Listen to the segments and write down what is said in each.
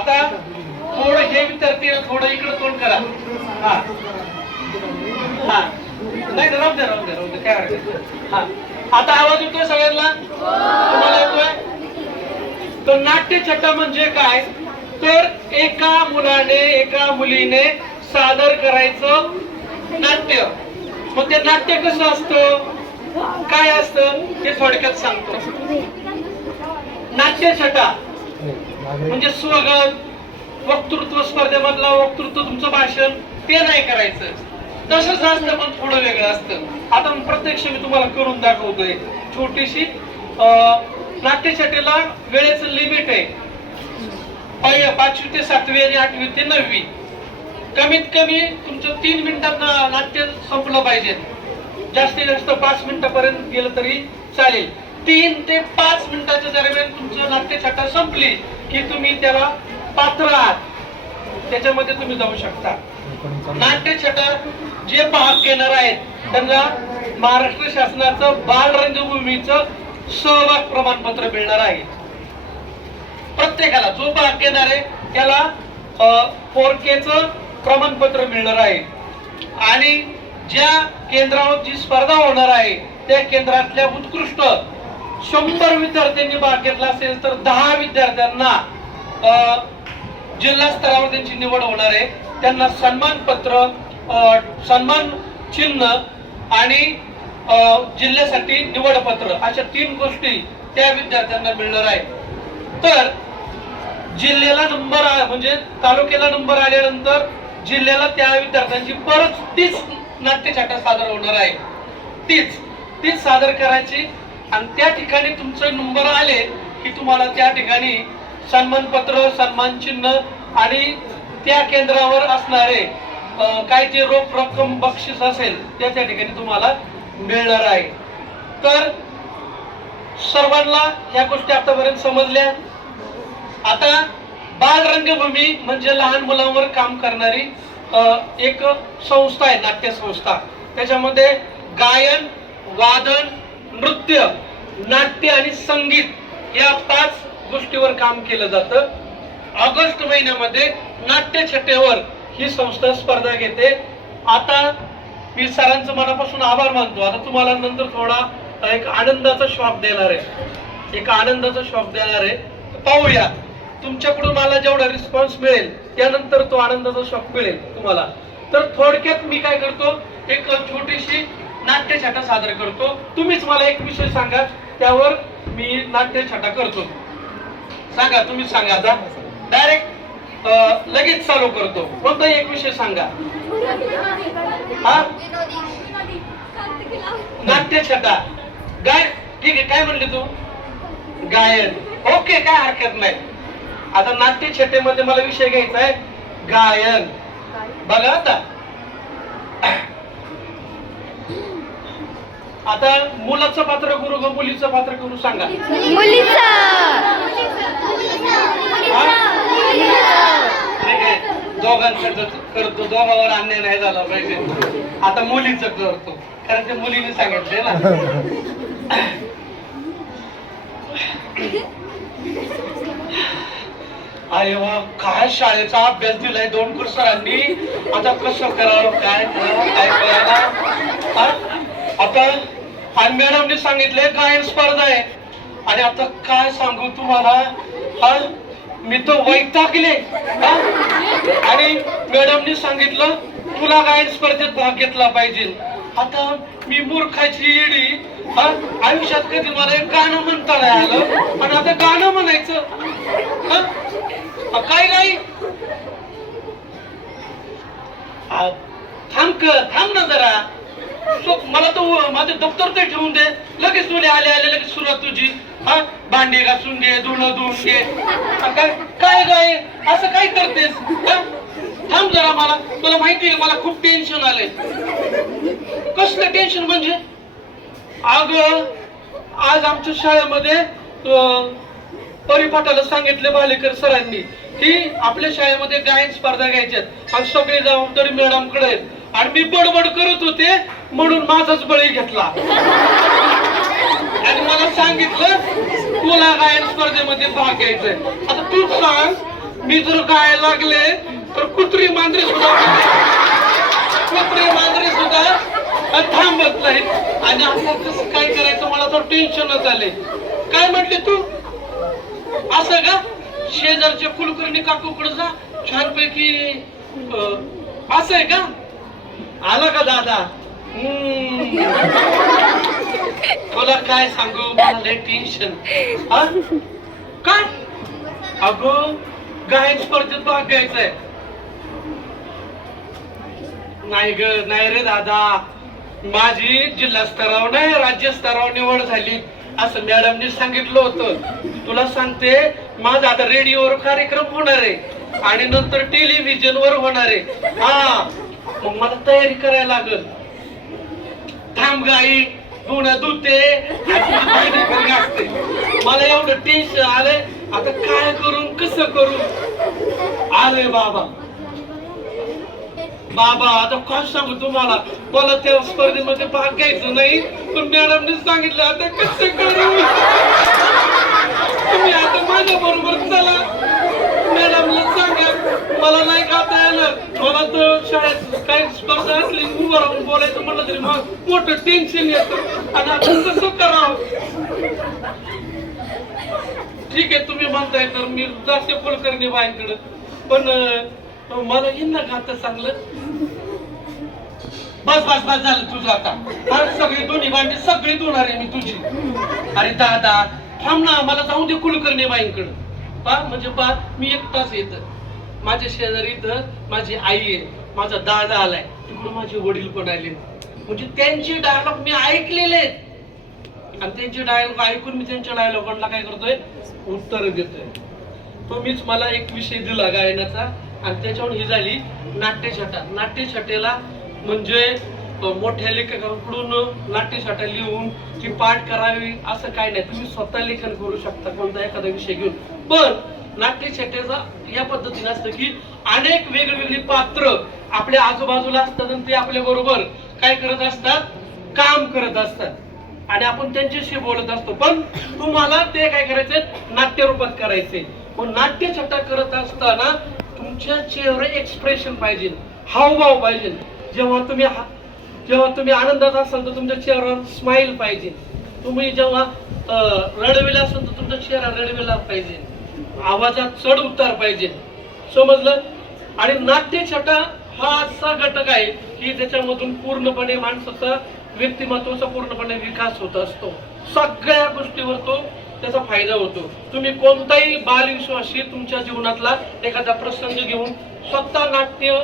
आता थोडं हे विचारते थोडं इकडे तोंड करा. हा. हा. नाही नाही, राहू दे राहू दे राहू दे काय हरकत हा. आता आवाज येतोय सगळ्यांना? तुम्हाला येतोय? तर नाट्यछटा म्हणजे काय? तर एका मुलाने एका मुलीने सादर करायचं नाट्य. मग ते नाट्य कसं असतं? काय असतं? ते थोडक्यात सांगतो. नाट्यछटा म्हणजे स्वगत वक्तृत्व स्पर्धेमधला वक्तृत्व तुमचं भाषण ते नाही करायचं. तसंच असतं पण थोडं वेगळं असतं. आता प्रत्यक्ष मी तुम्हाला करून दाखवतोय. छोटीशी नाट्यछटेला वेळेचं लिमिट आहे. पाचवी ते सातवी आणि आठवी ते नववी. कमीत कमी तुमचं तीन मिनिटात नाट्य संपलं पाहिजे. जास्तीत जास्त पाच मिनिटापर्यंत गेलं तरी चालेल. तीन ते पाच मिनिटाच्या दरम्यान तुमचं नाट्यछटा संपली. की तुम्ही त्याला पात्र आहात. त्याच्यामध्ये तुम्ही जाऊ शकता. नाट्यछटा जे भाग घेणार आहेत त्यांना महाराष्ट्र शासनाचं बाल रंगभूमीचं सहभाग प्रमाणपत्र मिळणार आहे. प्रत्येकाला जो भाग घेणार आहे त्याला फोर च प्रमाणपत्र मिळणार आहे. आणि ज्या केंद्रावर जी स्पर्धा होणार आहे त्या केंद्रातल्या उत्कृष्ट शंभर विद्यार्थ्यांनी भाग घेतला असेल तर दहा विद्यार्थ्यांना जिल्हा स्तरावर त्यांची निवड होणार आहे. त्यांना सन्मान पत्र सन्मान चिन्ह आणि जिल्ह्यासाठी निवडपत्र अशा तीन गोष्टी त्या विद्यार्थ्यांना मिळणार आहे तर जिल्ह्याला नंबर म्हणजे तालुक्याला नंबर आल्यानंतर जिल्ह्याला त्या विद्यार्थ्यांची परत तीच नाट्यछाटा सादर होणार आहे. तीच तीच सादर करायची. आणि त्या ठिकाणी तुमचे नंबर आले की तुम्हाला त्या ठिकाणी सन्मानपत्र सन्मान चिन्ह आणि त्या केंद्रावर असणारे काय जे रोख रक्कम बक्षीस असेल त्या त्या ठिकाणी तुम्हाला मिळणार आहे. तर सर्वांना ह्या गोष्टी आतापर्यंत समजल्या. आता बाल रंगभूमी म्हणजे लहान मुलांवर काम करणारी एक संस्था आहे नाट्य संस्था त्याच्यामध्ये गायन वादन नृत्य नाट्य आणि संगीत या पाच गोष्टीवर काम केलं जातं. ऑगस्ट महिन्यामध्ये नाट्य छटेवर ही संस्था स्पर्धा घेते. आता मी सरांचं मनापासून आभार मानतो. आता तुम्हाला नंतर थोडा एक आनंदाचा श्वाप देणार आहे. एक आनंदाचा श्वाप देणार आहे. पाहूया. तुमच्याकडून मला जेवढा रिस्पॉन्स मिळेल त्यानंतर तो आनंदाचा शॉक मिळेल तुम्हाला. तर थोडक्यात मी काय करतो? एक छोटीशी नाट्यछटा सादर करतो. तुम्हीच मला एक विषय सांगा त्यावर मी नाट्यछटा करतो. सांगा तुम्ही सांगा आता. डायरेक्ट लगेच चालू करतो. फक्त एक विषय सांगा. हा? नाट्यछटा गाय ठीक आहे काय म्हणले तू? गायन. ओके काय हरकत नाही. आता नाट्य छटेमध्ये मला विषय घ्यायचा आहे. गायन. बघा आता. आता मुलाचं पात्र करू का मुलीचं पात्र करू सांगा? दोघांचं करतो. दोघांवर अन्याय नाही झाला पाहिजे. आता मुलीचं करतो. कारण ते मुलीने सांगितले ना. अरे वा काय शाळेचा अभ्यास दिलाय दोन सरांनी? आता कसं करावं काय करावं काय करायला हा? आता आणि मॅडमने सांगितले गायन स्पर्धा आहे. आणि आता काय सांगू तुम्हाला? हा मी तर वैतागले. आणि मॅडमने सांगितलं तुला गायन स्पर्धेत भाग घेतला पाहिजे. आता मी मूर्खाची येडी हा आयुष्यात कधी मला एक गाणं म्हणता नाही आलं. आणि आता गाणं म्हणायचं. काय नाही थांब क थांब ना जरा. मला तू माझे माझं दप्तर ते ठेवून दे. लगेच तुले आले आले लगेच सुरुवात तुझी. हा? भांडी घासून घे धुणं धुवून घे. काय काय असं काय करतेस? थांब जरा मला. तुला माहितीये मला खूप टेन्शन आलंय. कसलं टेन्शन म्हणजे? अग आज आमच्या शाळेमध्ये परिपाठाला सांगितले भालेकर सरांनी की आपल्या शाळेमध्ये गायन स्पर्धा घ्यायच्यात. आणि सगळे जबाबदारी मॅडमकडे आहेत. आणि मी बडबड करत होते म्हणून माझाच बळी घेतला. आणि मला सांगितलं तुला गायन स्पर्धेमध्ये भाग घ्यायचाय. आता तू सांग मी जर गाय लागले तर कुत्री मांजरी सुद्धा कुत्री मांजरी सुद्धा थांबत नाही आणि आता कसं काय करायचं मला तर टेन्शनच आले काय म्हटले तू? असं का? शेजारच्या कुलकर्णी काकूकडे जा छानपैकी पैकी असं आहे का? आला का दादा? तुला काय सांगू? मला टेन्शन काय? अग गायक स्पर्धेत भाग घ्यायचाय. नाही ग नाही रे दादा. माझी जिल्हा स्तरावर नाही राज्य स्तरावर निवड झाली असं मॅडमने सांगितलं होतं. तुला सांगते माझा आता रेडिओवर कार्यक्रम होणार आहे आणि नंतर टेलिव्हिजन वर होणार आहे. हा मग मला तयारी करायला लागल. थांब गाई धुणं धुते मला एवढं टेन्शन आलंय. आता काय करून कसं करू? आलंय बाबा. बाबा आता काय सांगू तुम्हाला? मला त्या स्पर्धेमध्ये भाग घ्यायचं नाही. पण मॅडमने सांगितलं आता कसं करू? तुम्ही आता माझ्या बरोबर चला. मॅडमला सांगा मला नाही खाता येणार. मला तर शाळेत काही स्पर्धा असली उभं राहून बोलायचं म्हटलं तरी मग मोठं टेन्शन येतं. आणि आता कसं करावं? ठीक आहे तुम्ही म्हणताय तर मी जास्त कुलकर्णी बाईंकडं. पण मला येईन ना खाता चांगलं. बस बस बस झालं तुझं आता. अरे सगळी दोन्ही भांडी सगळी धुणार आहे मी तुझी. अरे दादा थांब ना मला जाऊ दे कुलकर्णी बाईंकडं. पा म्हणजे पा मी एकटाच येत. माझ्या शेजारी इथं माझी आई आहे माझा दादा आलाय. तिकडून माझे वडील पण आले म्हणजे त्यांचे डायलॉग मी ऐकलेले आहेत. आणि त्यांचे डायलॉग ऐकून मी त्यांच्या डायलॉगांना काय करतोय? उत्तर देतोय. तो मीच मला एक विषय दिला गायनाचा. आणि त्याच्यावर ही झाली नाट्यछटा. नाट्यछटेला म्हणजे मोठ्या लेखकांकडून नाट्यछटा लिहून ती पाठ करावी असं काय नाही. तुम्ही स्वतः लेखन करू शकता कोणता एखादा विषय घेऊन. पण नाट्यछटेचा या पद्धतीने असतं की अनेक वेगवेगळी पात्र आपल्या आजूबाजूला असतात आणि ते आपल्या बरोबर काय करत असतात? काम करत असतात. आणि आपण त्यांच्याशी बोलत असतो. पण तुम्हाला ते काय करायचंय? नाट्य रूपात करायचे पण नाट्य छटा करत असताना तुमच्या चेहरे एक्सप्रेशन पाहिजे हावभाव पाहिजे. जेव्हा तुम्ही जेव्हा तुम्ही आनंदात असाल तर तुमच्या चेहऱ्यावर स्माइल पाहिजे. तुम्ही जेव्हा रडविला रडवेला असाल तर तुमचा चेहरा रडवेला पाहिजे. आवाजात चढ उतार पाहिजे. समजलं? आणि नाट्यछटा हा असा घटक आहे की त्याच्यामधून पूर्णपणे माणसाचा व्यक्तिमत्वाचा पूर्णपणे विकास होत असतो. सगळ्या गोष्टीवर तो त्याचा फायदा होतो. तुम्ही कोणताही बालविश्वासी तुमच्या जीवनातला एखादा प्रसंग घेऊन स्वतः नाट्य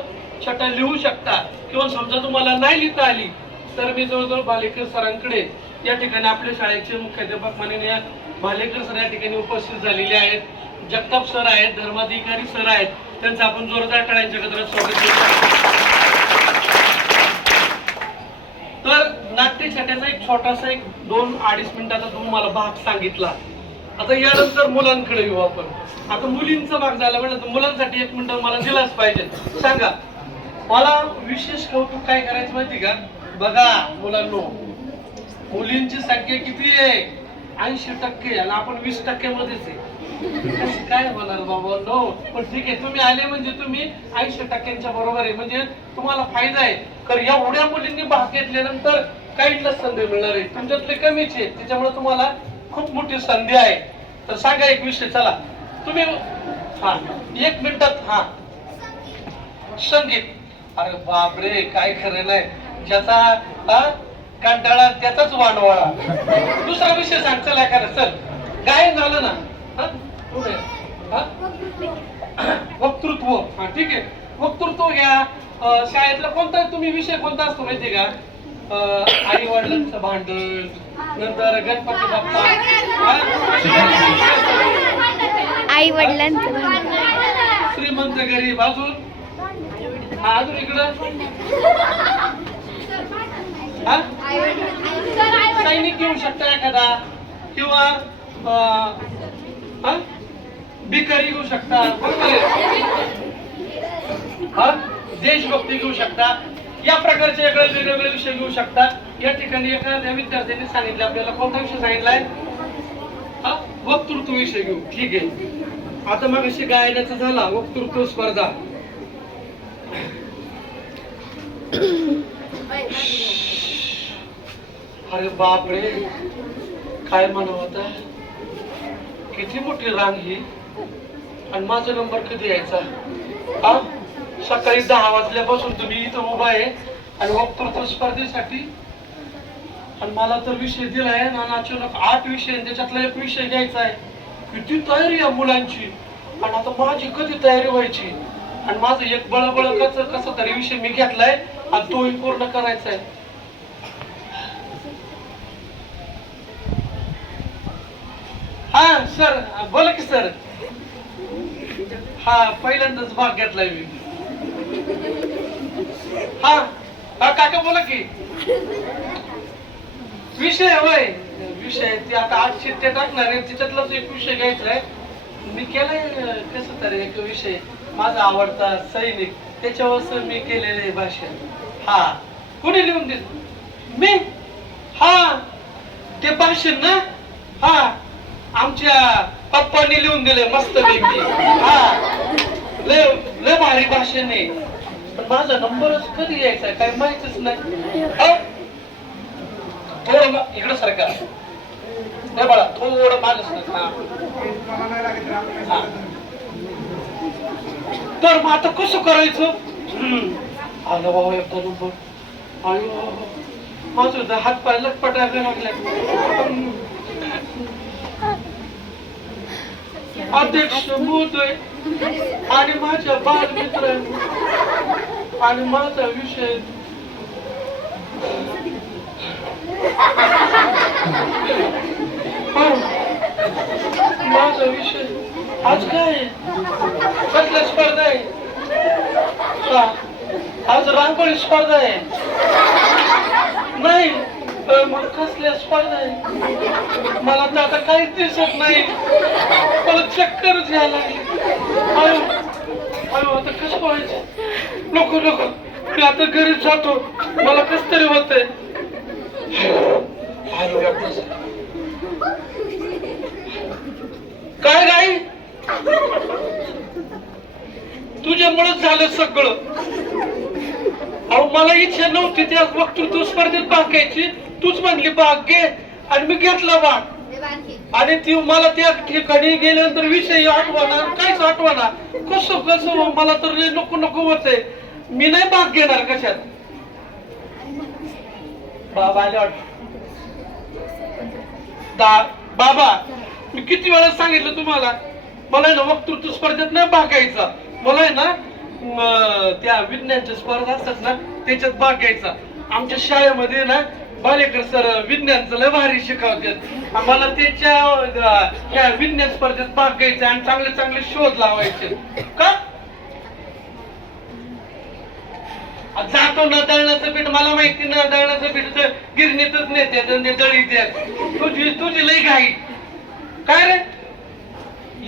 छटा लिहू शकता. किंवा समजा तुम्हाला नाही लिहिता आली तर मी जवळजवळ भालेकर सरांकडे या ठिकाणी आपल्या शाळेचे मुख्याध्यापक माननीय भालेकर सर या ठिकाणी उपस्थित झालेले आहेत. जगताप सर आहेत धर्माधिकारी सर आहेत. त्यांचं आपण जोरदार टाळ्यांच्या गजरात स्वागत करतो तर त्यांना एक छोटासा एक दोन अडीच मिनिटाचा तुम्हाला भाग सांगितला. आता यानंतर मुलांकडे येऊ आपण. आता मुलींचा भाग झाला म्हणजे तर मुलांसाठी एक मिनिट मला दिलाच पाहिजे. सांगा मला विशेष कौतुक काय करायचं माहिती का? बघा मुलांनो मुलींची संख्या किती आहे? ऐंशी टक्के आणि आपण वीस टक्के मध्येच आहे काय होणार बाबा? नो पण ठीक आहे तुम्ही आले म्हणजे तुम्ही ऐंशी टक्क्यांच्या बरोबर आहे. म्हणजे तुम्हाला फायदा आहे. तर एवढ्या मुलींनी भाग घेतल्यानंतर काहींना संधी मिळणार आहे. तुमच्यातले कमीच आहे त्याच्यामुळे तुम्हाला खूप मोठी संधी आहे. तर सांगा एक विषय चला. तुम्ही हा एक मिनिटात हा. संगीत. अरे बापरे काय खरं नाही. ज्याचा कंटाळा त्याचाच वाणवाळा दुसरा विषय सांग चला एखादा चल. गायन झालं ना हा? पुढे. हा? वक्तृत्व. हा ठीक आहे. वक्तृत्व घ्या. शाळेतला कोणता तुम्ही विषय कोणता असतो माहितीये का? आई वडिलांचं भांडण नंतर गणपती बाप्पा? आई वडिलांचं. श्रीमंत गरीब अजून हा, अजून इकडं सैनिक घेऊ शकता एखादा किंवा? भिकारी घेऊ शकता? देशभक्ती घेऊ शकता या प्रकारचे वेगळे वेगवेगळे विषय घेऊ शकता. या ठिकाणी एखाद्या विद्यार्थ्यांनी सांगितले आपल्याला कोणता विषय सांगितलाय वक्तृत्व विषय घेऊ. ठीक आहे. आता मग अशी गायनाचा झाला वक्तृत्व स्पर्धा. अरे बापरे. काय म्हणावं आता? किती मोठी रांग ही. आणि माझा नंबर कधी यायचा? हा? सकाळी दहा वाजल्यापासून तुम्ही इथं उभा आहे आणि वक्तृत्व स्पर्धेसाठी. आणि मला तर विषय दिलाय ना अचानक आठ विषय त्याच्यातला एक विषय घ्यायचा आहे. किती तयारी आहे मुलांची. आणि आता माझी कधी तयारी व्हायची? आणि माझं एक बळबळ कस कसा तरी विषय मी घेतलाय आणि तोही पूर्ण करायचा आहे. हा सर बोला की सर. हा पहिल्यांदाच भाग घेतलाय मी. हा हा काका बोला की. विषय होय विषय ते आता आठ चिठ्ठ्या टाकणार आहे. त्याच्यातलाच एक विषय घ्यायचा आहे. मी केलाय कस कसं तरी एक विषय. माझा आवडता सैनिक. त्याच्यावर मी केलेले भाषण. हा. कुणी लिहून दिल? मी? हा. ते भाषण ना? हा. आमच्या पप्पांनी लिहून दिले मस्त पैकी. हा. लय लय भारी भाषण आहे. पण माझा नंबरच कधी यायचा? काय माहितच नाही. थोडं इकडं सरकार नाही बाळा थोडं मागच तर मग आता कसं करायचं? हम्म. आलं बाबा एकदा नंबर. अयो माझं हात पाय लटपटायला लागले. अध्यक्ष महोदय आणि माझ्या बालमित्र आणि माझा विषय हो. माझा विषय आज काय कसल्या स्पर्धा आहे? आज रांगोळी स्पर्धा आहे. नाही. अ, मग कसल्या स्पर्धा आहे? मला तर आता काहीच दिसत नाही. मला चक्करच घ्यायला लागली अयो आता कसं व्हायचं? नको नको. मी आता घरी जातो. मला कस तरी होत काय गाई तुझ्यामुळेच झालं सगळं. अहो मला इच्छा नव्हती त्या वक्तृत्व स्पर्धेत पाकायची तूच म्हणली भाग घे आणि मी घेतला भाग आणि ती मला त्या ठिकाणी गेल्यानंतर विषय आठवणार काहीच आठवणार कसं कसं मला तर नको नको होतंय. मी नाही भाग घेणार कशात? बाबा मी किती वेळा सांगितलं तुम्हाला? मला आहे ना वक्तृत्व स्पर्धेत नाही भाग घ्यायचा मला आहे ना त्या विज्ञानच्या स्पर्धा असतात ना त्याच्यात भाग घ्यायचा. आमच्या शाळेमध्ये ना बालेकर सर विज्ञानचं लय भारी शिकवतात. आम्हाला त्याच्या विज्ञान स्पर्धेत भाग घ्यायचा आणि चांगले चांगले शोध लावायचे. का? जातो ना दळण्याचं पीठ मला माहिती ना दळण्याचं पीठ तर गिरणीतच नेते धंदे दळी तुझी तुझी लई घाई. काय रे?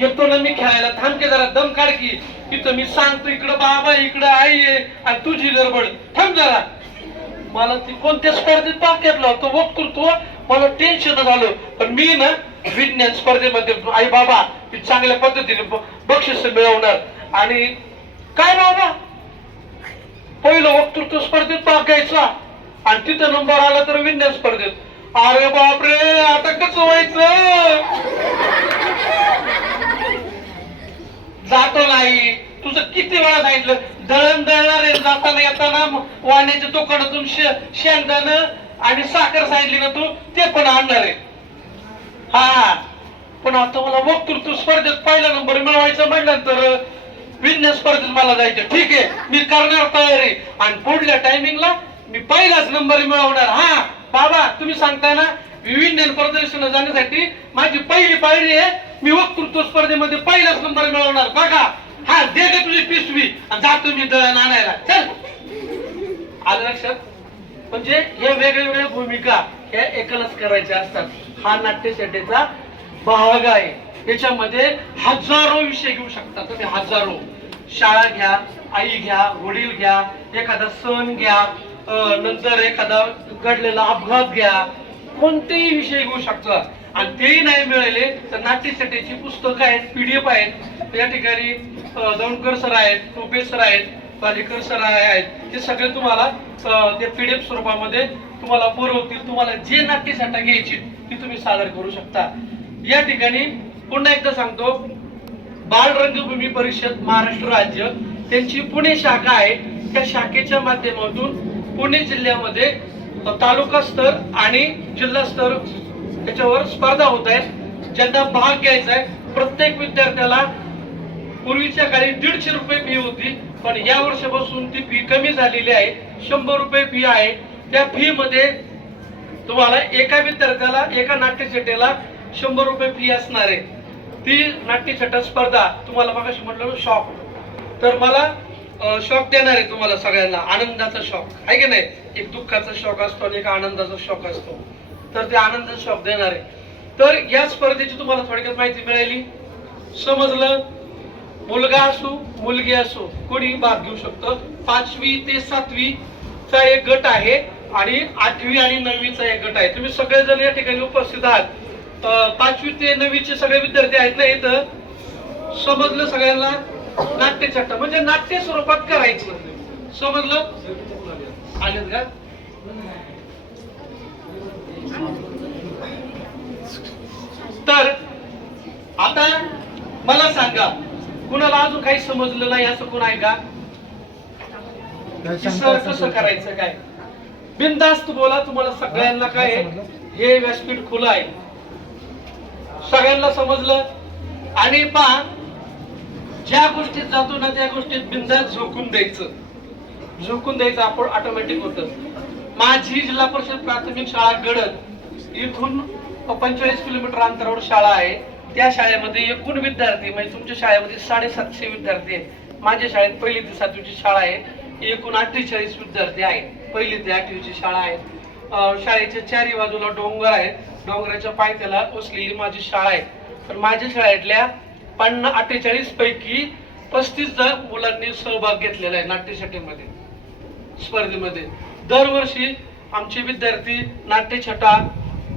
येतो ना मी खेळायला. थांबके जरा दम काढ की. तिथं मी सांगतो इकडं बाबा इकडं आई आहे आणि तुझी गडबड. थांब जरा. मला ती कोणत्या स्पर्धेत भाग घेतला होता वक्तृत्व मला टेन्शन झालं. पण मी ना विज्ञान स्पर्धेमध्ये आई बाबा मी चांगल्या पद्धतीने बक्षीस मिळवणार. आणि काय बाबा? पहिलं वक्तृत्व स्पर्धेत भाग घ्यायचा. आणि तिथं नंबर आला तर विज्ञान स्पर्धेत. अरे बापरे आता कसं व्हायचं? जातो नाही. तुझं किती वेळा सांगितलं? दळण दळणार आहे जाताना येताना वाण्याच्या दुकानातून शे- शेंगदाणं आणि साखर सांगितली ना तू ते पण आणणार आहे. हा. पण आता मला वक्तृत्व स्पर्धेत पहिला नंबर मिळवायचा म्हटल्यानंतर विज्ञान स्पर्धेत मला जायचं. ठीक आहे मी करणार तयारी आणि पुढल्या टायमिंगला मी पहिलाच नंबर मिळवणार. हा. बाबा तुम्ही सांगताय ना विज्ञान प्रदर्शन जाण्यासाठी माझी पहिली पायरी आहे मी वक्तृत्व स्पर्धेमध्ये पहिलाच नंबर मिळवणार. बघा. हा दे ग तुझी पिशवी आणि जातो मी दळण आणायला. चल. आलं लक्षात? म्हणजे हे वेगवेगळ्या भूमिका हे एकलच करायच्या असतात. हा नाट्यशेटेचा भाग आहे. याच्यामध्ये हजारो विषय घेऊ शकता तुम्ही हजारो. शाळा घ्या आई घ्या वडील घ्या एखादा सण घ्या नंतर एखादा घडलेला अपघात घ्या. कोणतेही विषय घेऊ शकता. आणि तेही नाही मिळाले तर नाट्यसेठेची पुस्तकं आहेत पीडीएफ आहेत. या ठिकाणी दौंडकर सर आहेत टोपे सर आहेत पालेकर सर आहेत ते सगळे तुम्हाला ते पीडीएफ स्वरूपामध्ये तुम्हाला पुरवतील. तुम्हाला जे नाट्यसाठा घ्यायची ती तुम्ही सादर करू शकता. या ठिकाणी पुन्हा एकदा सांगतो बाल रंगभूमी परिषद महाराष्ट्र राज्य त्यांची पुणे शाखा आहे. त्या शाखेच्या माध्यमातून पुणे जिल्ह्यामध्ये तालुका स्तर आणि जिल्हा स्तर त्याच्यावर स्पर्धा होत आहेत. ज्यांना भाग घ्यायचा आहे प्रत्येक विद्यार्थ्याला पूर्वीच्या काळी दीडशे रुपये फी होती पण या वर्षापासून ती फी कमी झालेली आहे. शंभर रुपये फी आहे. त्या फी मध्ये तुम्हाला एका विद्यार्थ्याला एका नाट्यछटेला शंभर रुपये फी असणार आहे. ती नाट्यछटा स्पर्धा तुम्हाला मगाशी म्हटलं शॉक. तर मला शॉक देणार आहे तुम्हाला सगळ्यांना. आनंदाचा शॉक. आहे की नाही? एक दुःखाचा शॉक असतो आणि एक आनंदाचा शॉक असतो. तर ते आनंदाचा शॉक देणार आहे. तर या स्पर्धेची तुम्हाला थोडक्यात माहिती मिळाली. समजलं? मुलगा असो मुलगी असो कोणी भाग घेऊ शकतं. पाचवी ते सातवी चा एक गट आहे आणि आठवी आणि नववीचा एक गट आहे. तुम्ही सगळेजण या ठिकाणी उपस्थित आहात. पाचवी ते नववीचे सगळे विद्यार्थी आहेत ना इथं? समजलं सगळ्यांना? नाट्यछट्टा म्हणजे नाट्य स्वरूपात करायचं. समजलं? आलेत का? तर आता मला सांगा कुणाला अजून काही समजलं नाही असं कोण आहे का? सर कसं करायचं काय? बिनधास्त बोला तुम्हाला सगळ्यांना काय? हे व्यासपीठ खुलं आहे. सगळ्यांना समजलं? आणि पहा ज्या गोष्टीत जातो ना त्या गोष्टीत बिनधास्त झोकून द्यायचं. झोकून द्यायचं आपण ऑटोमॅटिक होतं. माझी जिल्हा परिषद प्राथमिक शाळा गडद. इथून पंचेचाळीस किलोमीटर अंतरावर शाळा आहे. त्या शाळेमध्ये एकूण विद्यार्थी म्हणजे तुमच्या शाळेमध्ये साडेसातशे विद्यार्थी आहेत. माझ्या शाळेत पहिली ते सातवीची शाळा आहे. एकूण अठ्ठेचाळीस विद्यार्थी आहेत. पहिली ते आठवीची शाळा आहे. शाळेच्या चारी बाजूला डोंगर आहे डोंगराच्या पायथ्याला वसलेली माझी शाळा आहे. पण माझ्या शाळेतल्या पन्ना अठ्ठेचाळीस पैकी पस्तीस जण मुलांनी सहभाग घेतलेला आहे नाट्यछटेमध्ये स्पर्धेमध्ये. दरवर्षी आमचे विद्यार्थी नाट्यछटा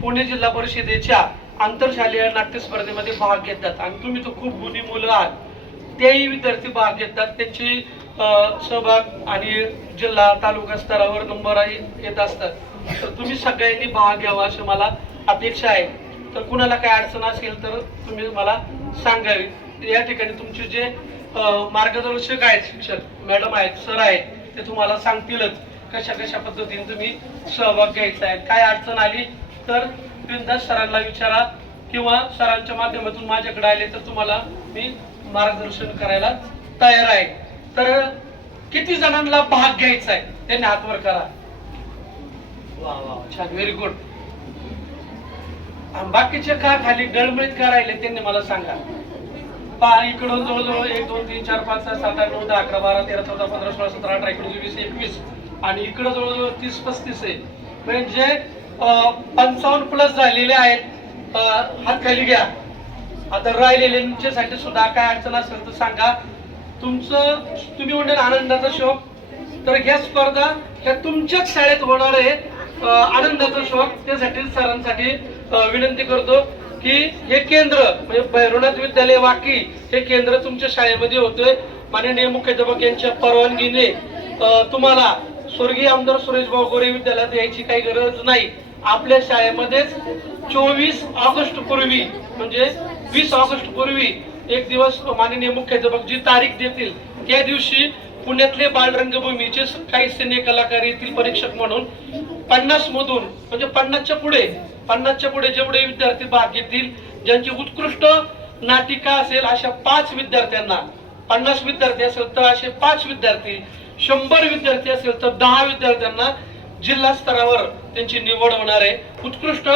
पुणे जिल्हा परिषदेच्या आंतरशालेय नाट्य स्पर्धेमध्ये भाग घेतात. आणि तुम्ही तर खूप गुणी मुलं आहात. तेही विद्यार्थी भाग घेतात. त्यांची सहभाग आणि जिल्हा तालुका स्तरावर नंबर येत असतात. तर तुम्ही सगळ्यांनी भाग घ्यावा अशी मला अपेक्षा आहे. तर कुणाला काय अडचण असेल तर तुम्ही मला सांगावी. या ठिकाणी तुमचे जे मार्गदर्शक आहेत शिक्षक मॅडम आहेत सर आहेत ते तुम्हाला सांगतीलच कशा कशा पद्धतीने तुम्ही सहभाग घ्यायचा आहे. काय अडचण आली तर बिनधास्त सरांना विचारा किंवा सरांच्या माध्यमातून माझ्याकडे आले तर तुम्हाला मी मार्गदर्शन करायला तयार आहे. तर किती जणांना भाग घ्यायचा आहे? त्यांनी हातवर करा. वा वा छान व्हेरी गुड बाकीचे का खाली गळमळीत का राहिले त्यांनी मला सांगा. पहा इकडून जवळजवळ एक दोन तीन चार पाच सहा सात आठ नऊ दहा अकरा बारा तेरा चौदा पंधरा सोळा सतरा अठरा एकोणीस वीस एकवीस आणि इकडं जवळजवळ तीस पस्तीस आहे. म्हणजे पंचावन्न प्लस झालेले आहेत. हात खाली घ्या. आता राहिलेल्यांच्यासाठी सुद्धा काय अडचण असेल तर सांगा. तुमचं तुम्ही म्हणेल आनंदाचा शोक. तर ह्या स्पर्धा ह्या तुमच्याच शाळेत होणार आहे. आनंदाचा शोक. त्यासाठी सरांसाठी विनंती करतो की हे केंद्र म्हणजे भैरवनाथ विद्यालय वाकी हे केंद्र तुमच्या शाळेमध्ये होतंय माननीय मुख्याध्यापक यांच्या परवानगीने तुम्हाला स्वर्गीय आमदार सुरेश भाऊ गोरे विद्यालयात यायची काही गरज नाही. आपल्या शाळेमध्येच चोवीस ऑगस्ट पूर्वी म्हणजे वीस ऑगस्ट पूर्वी एक दिवस माननीय मुख्याध्यापक जी तारीख देतील त्या दिवशी पुण्यातले बालरंगभूमीचे काही सिने कलाकार येतील परीक्षक म्हणून पन्नास मधून म्हणजे पन्नासच्या पुढे पन्नासच्या पुढे जेवढे विद्यार्थी भाग घेतील ज्यांची उत्कृष्ट नाटिका असेल अशा पाच विद्यार्थ्यांना पन्नास विद्यार्थी असेल तर असे पाच विद्यार्थी शंभर विद्यार्थी असेल तर दहा विद्यार्थ्यांना जिल्हा स्तरावर त्यांची निवड होणार आहे. उत्कृष्ट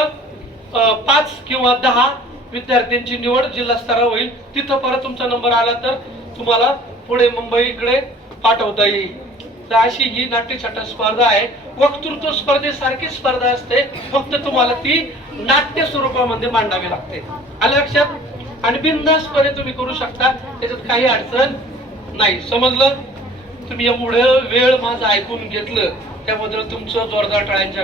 पाच किंवा दहा विद्यार्थ्यांची निवड जिल्हा स्तरावर होईल. तिथं परत तुमचा नंबर आला तर तुम्हाला पुढे मुंबईकडे पाठवता येईल. तर अशी ही नाट्यछटा स्पर्धा आहे. वक्तृत्व स्पर्धेसारखी स्पर्धा असते. फक्त तुम्हाला ती नाट्य स्वरूपामध्ये मांडावी लागते. आलं लक्षात? आणि बिनधास्तपणे तुम्ही करू शकता. त्याच्यात काही अडचण नाही. समजलं? तुम्ही एवढं वेळ माझं ऐकून घेतलं. त्याबद्दल तुमचं जोरदार टाळ्यांच्या